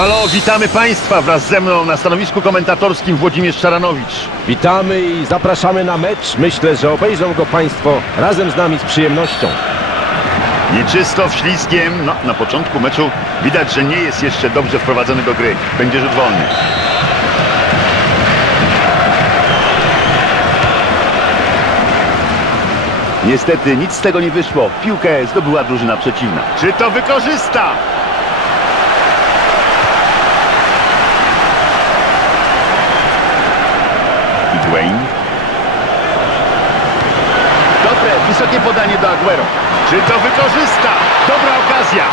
Halo, witamy Państwa wraz ze mną na stanowisku komentatorskim Włodzimierz Szaranowicz. Witamy i zapraszamy na mecz. Myślę, że obejrzą go Państwo razem z nami z przyjemnością. Nieczysto, w śliskiem, no na początku meczu widać, że nie jest jeszcze dobrze wprowadzony do gry. Będzie rzut wolny. Niestety nic z tego nie wyszło. Piłkę zdobyła drużyna przeciwna. Czy to wykorzysta? Higuain. Dobre, wysokie podanie do Aguero. Czy to wykorzysta? Dobra okazja.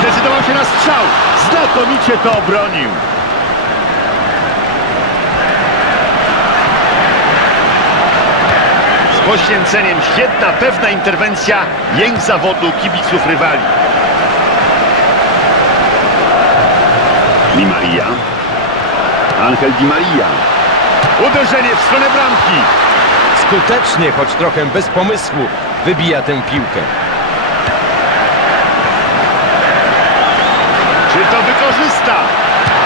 Zdecydował się na strzał. Obronił. Z poświęceniem świetna, pewna interwencja, jęk zawodu kibiców rywali. Di Maria. Angel Di Maria. Uderzenie w stronę bramki. Skutecznie, choć trochę bez pomysłu, wybija tę piłkę. Czy to wykorzysta?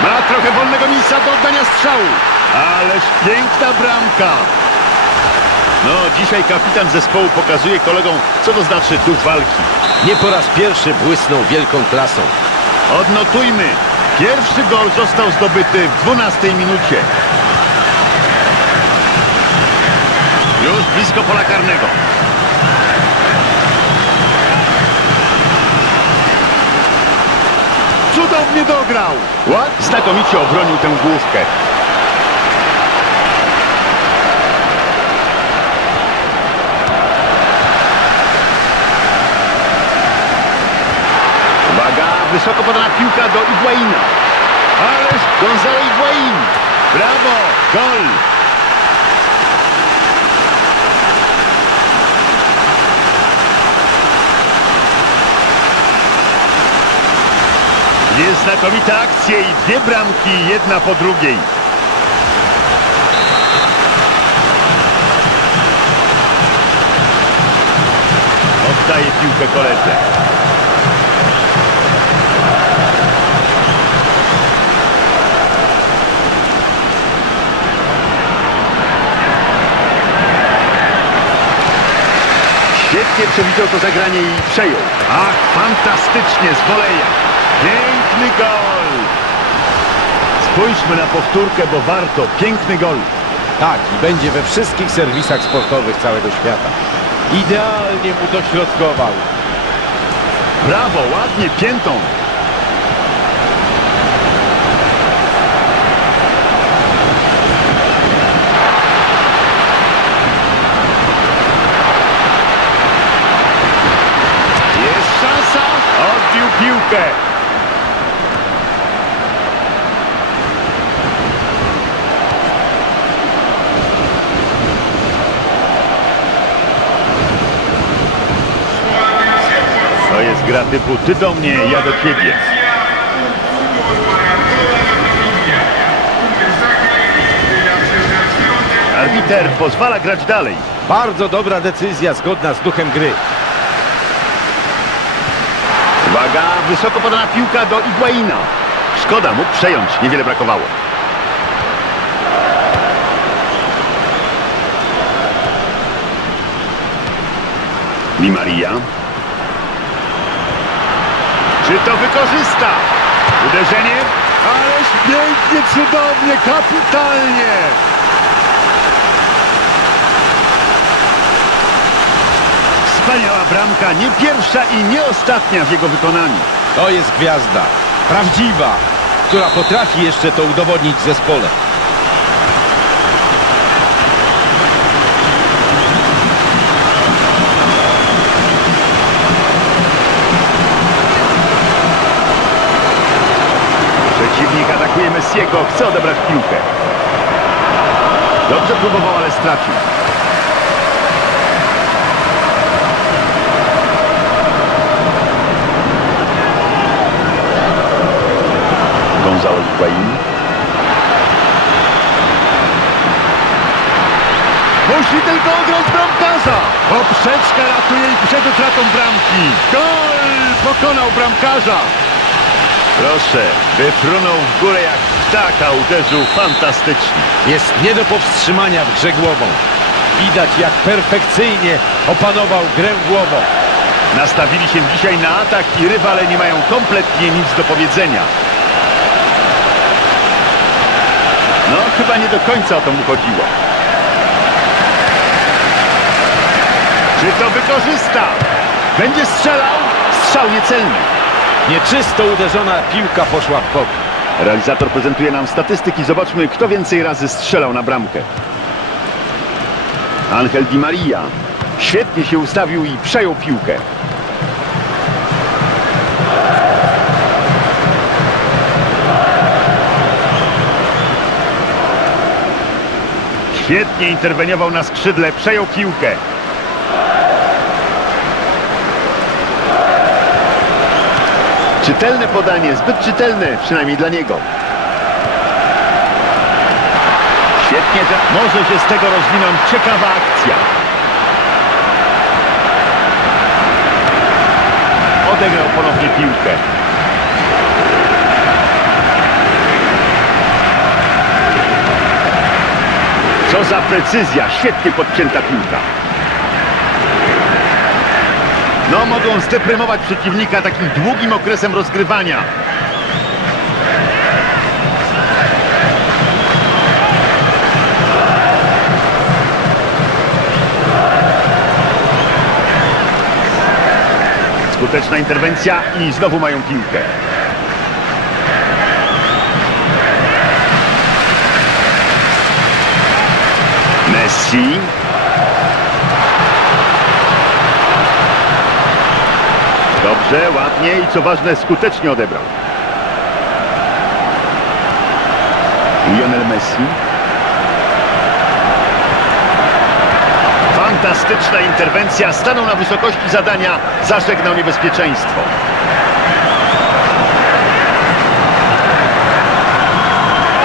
Ma trochę wolnego miejsca do oddania strzału. Ależ piękna bramka. No, dzisiaj kapitan zespołu pokazuje kolegom, co to znaczy duch walki. Nie po raz pierwszy błysnął wielką klasą. Odnotujmy. Pierwszy gol został zdobyty w 12 minucie. Już blisko pola karnego. Cudownie dograł. Ład znakomicie obronił tę główkę. Uwaga, wysoko podana piłka do Iguaina. Ależ Gonzalo Iguain. Brawo, gol. Dwie znakomite akcje i dwie bramki, jedna po drugiej. Oddaje piłkę koledze. Świetnie przewidział to zagranie i przejął. Ach, fantastycznie z woleja. Piękny gol. Spójrzmy na powtórkę, bo warto. Piękny gol. Tak, i będzie we wszystkich serwisach sportowych całego świata. Idealnie mu dośrodkował. Brawo, ładnie, piętą. Jest szansa. Odbił piłkę. To jest gra typu ty do mnie, ja do ciebie. Arbiter pozwala grać dalej. Bardzo dobra decyzja, zgodna z duchem gry. Uwaga, wysoko podana piłka do Iguaina. Szkoda, mógł przejąć, niewiele brakowało. Di Maria. To wykorzysta? Uderzenie? Ależ pięknie, cudownie, kapitalnie! Wspaniała bramka, nie pierwsza i nie ostatnia w jego wykonaniu. To jest gwiazda. Prawdziwa, która potrafi jeszcze to udowodnić zespole. Messiego chce odebrać piłkę. Dobrze próbował, ale stracił. Gonzalo Higuain. Musi tylko odroć bramkarza. Poprzeczka ratuje i przed utratą bramki. Gol pokonał bramkarza. Proszę, wyfrunął w górę jak ptaka, uderzył fantastycznie. Jest nie do powstrzymania w grze głową. Widać jak perfekcyjnie opanował grę głową. Nastawili się dzisiaj na atak i rywale nie mają kompletnie nic do powiedzenia. No, chyba nie do końca o to mu chodziło. Czy to wykorzysta? Będzie strzelał? Strzał niecelny. Nieczysto uderzona piłka poszła w bok. Realizator prezentuje nam statystyki. Zobaczmy, kto więcej razy strzelał na bramkę. Angel Di Maria. Świetnie się ustawił i przejął piłkę. Świetnie interweniował na skrzydle, przejął piłkę. Czytelne podanie, zbyt czytelne, przynajmniej dla niego. Świetnie, że może się z tego rozwinąć ciekawa akcja. Odegrał ponownie piłkę. Co za precyzja, świetnie podcięta piłka. No, mogą zdeprymować przeciwnika takim długim okresem rozgrywania. Skuteczna interwencja i znowu mają piłkę. Messi. Dobrze, ładnie i co ważne skutecznie odebrał. Lionel Messi. Fantastyczna interwencja, stanął na wysokości zadania, zażegnał niebezpieczeństwo.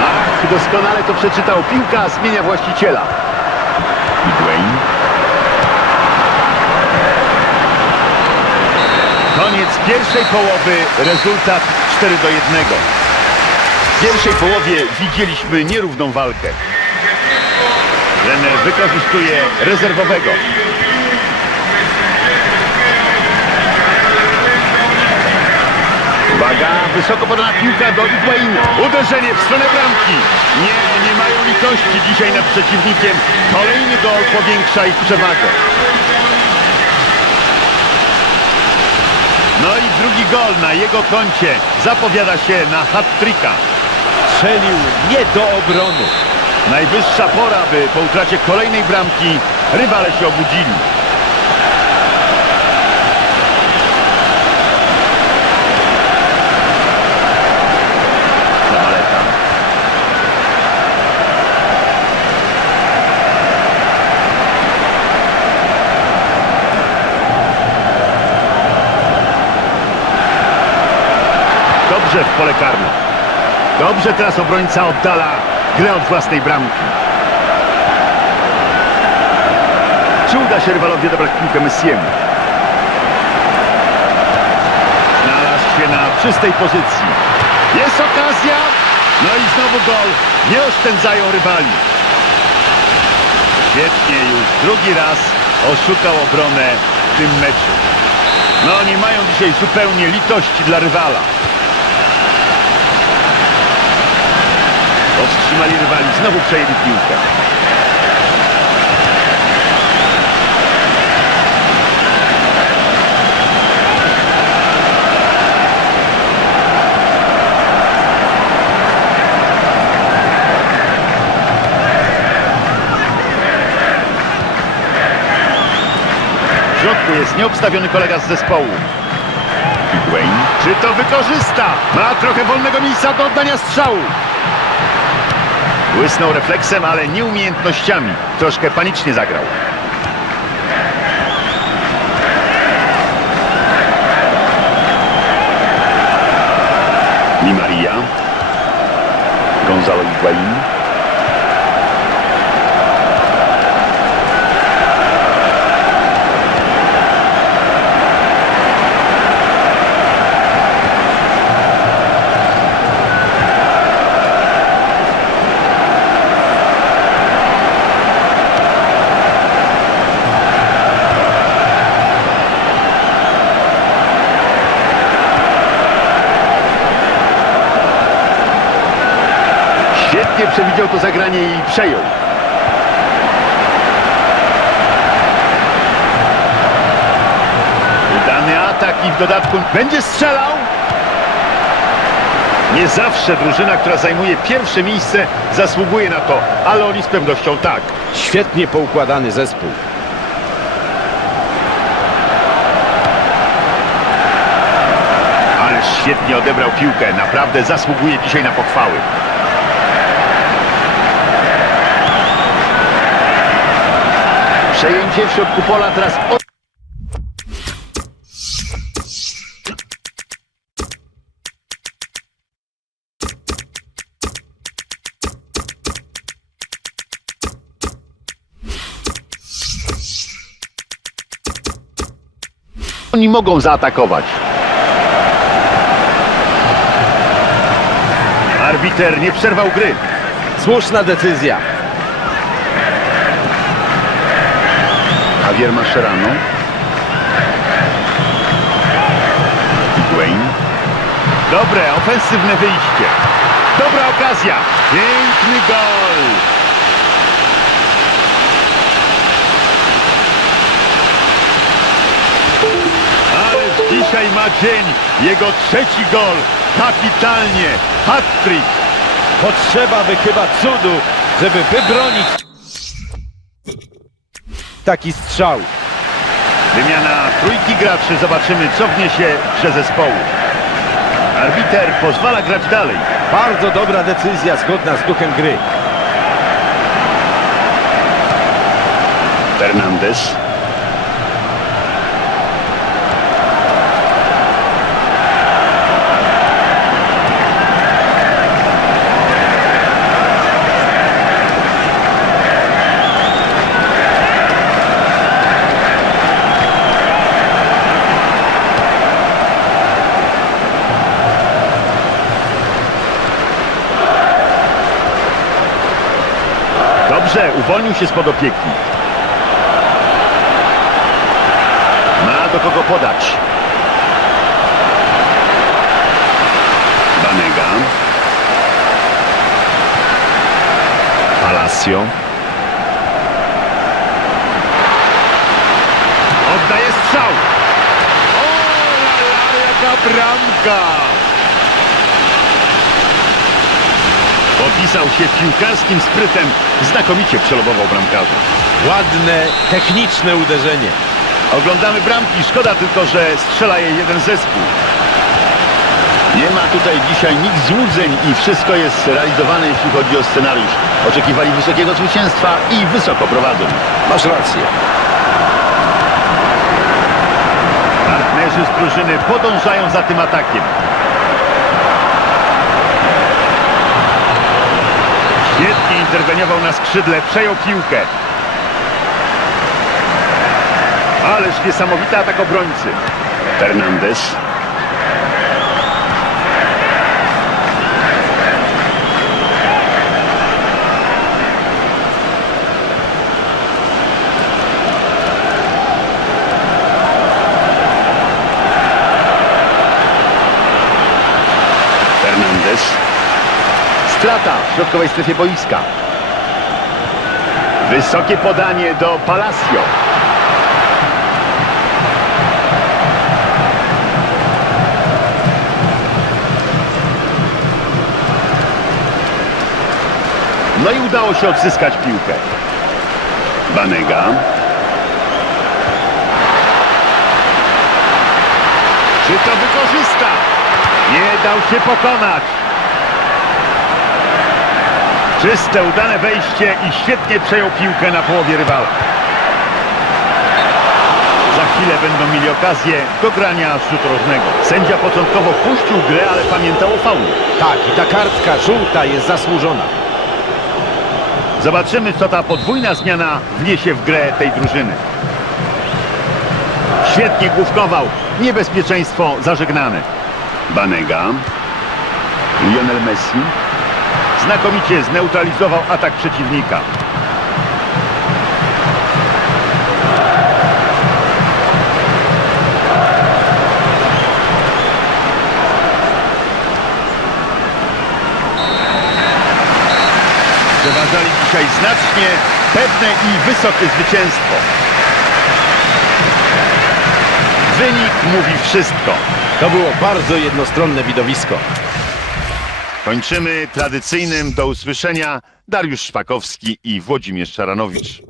Ach, doskonale to przeczytał. Piłka zmienia właściciela. Higuain. Koniec pierwszej połowy, rezultat 4 do 1. W pierwszej połowie widzieliśmy nierówną walkę. Trener wykorzystuje rezerwowego. Uwaga, wysoko podana piłka do Higuain. Uderzenie w stronę bramki. Nie, nie mają litości dzisiaj nad przeciwnikiem. Kolejny gol powiększa ich przewagę. No i drugi gol na jego koncie zapowiada się na hat-tricka. Strzelił nie do obrony. Najwyższa pora, by po utracie kolejnej bramki rywale się obudzili. Dobrze w pole karne. Dobrze teraz obrońca oddala grę od własnej bramki. Czy uda się rywalowi odebrać piłkę Messiemu? Znalazł się na czystej pozycji. Jest okazja. No i znowu gol. Nie oszczędzają rywali. Świetnie już drugi raz oszukał obronę w tym meczu. No nie mają dzisiaj zupełnie litości dla rywala. Powstrzymali rywali, znowu przejęli piłkę. W środku jest nieobstawiony kolega z zespołu. Higuain. Czy to wykorzysta? Ma trochę wolnego miejsca do oddania strzału. Błysnął refleksem, ale nie umiejętnościami. Troszkę panicznie zagrał. Di Maria. Gonzalo Higuain. Przewidział to zagranie i przejął. Udany atak i w dodatku będzie strzelał. Nie zawsze drużyna, która zajmuje pierwsze miejsce zasługuje na to, ale oni z pewnością tak. Świetnie poukładany zespół. Ale świetnie odebrał piłkę. Naprawdę zasługuje dzisiaj na pochwały. Przejęcie w środku pola teraz... Od... Oni mogą zaatakować. Arbiter nie przerwał gry. Słuszna decyzja. Javier Mascherano. Higuain. Dobre, ofensywne wyjście. Dobra okazja. Piękny gol. Ale dzisiaj ma dzień. Jego trzeci gol. Kapitalnie. Hat-trick. Potrzeba by chyba cudu, żeby wybronić taki strzał. Wymiana trójki graczy. Zobaczymy, co wniesie grze zespołu. Arbiter pozwala grać dalej. Bardzo dobra decyzja, zgodna z duchem gry. Fernandez. Dobrze, uwolnił się spod opieki. Ma do kogo podać. Banega. Palacio. Oddaje strzał. O, la, la, jaka bramka! Opisał się piłkarskim sprytem. Znakomicie przelobował bramkarza. Ładne, techniczne uderzenie. Oglądamy bramki, szkoda tylko, że strzela je jeden zespół. Nie ma tutaj dzisiaj nikt złudzeń i wszystko jest realizowane, jeśli chodzi o scenariusz. Oczekiwali wysokiego zwycięstwa i wysoko prowadzą. Masz rację. Partnerzy z drużyny podążają za tym atakiem. Świetnie interweniował na skrzydle, przejął piłkę. Ależ niesamowity atak obrońcy. Fernandez. Strata w środkowej strefie boiska. Wysokie podanie do Palacio. No i udało się odzyskać piłkę. Banega. Czy to wykorzysta? Nie dał się pokonać. Czyste, udane wejście i świetnie przejął piłkę na połowie rywala. Za chwilę będą mieli okazję do grania rzutu rożnego. Sędzia początkowo puścił grę, ale pamiętał o faulu. Tak, i ta kartka żółta jest zasłużona. Zobaczymy, co ta podwójna zmiana wniesie w grę tej drużyny. Świetnie główkował. Niebezpieczeństwo zażegnane. Banega. Lionel Messi. Znakomicie zneutralizował atak przeciwnika. wymarzali dzisiaj znacznie pewne i wysokie zwycięstwo. Wynik mówi wszystko. To było bardzo jednostronne widowisko. Kończymy tradycyjnym do usłyszenia Dariusz Szpakowski i Włodzimierz Szaranowicz.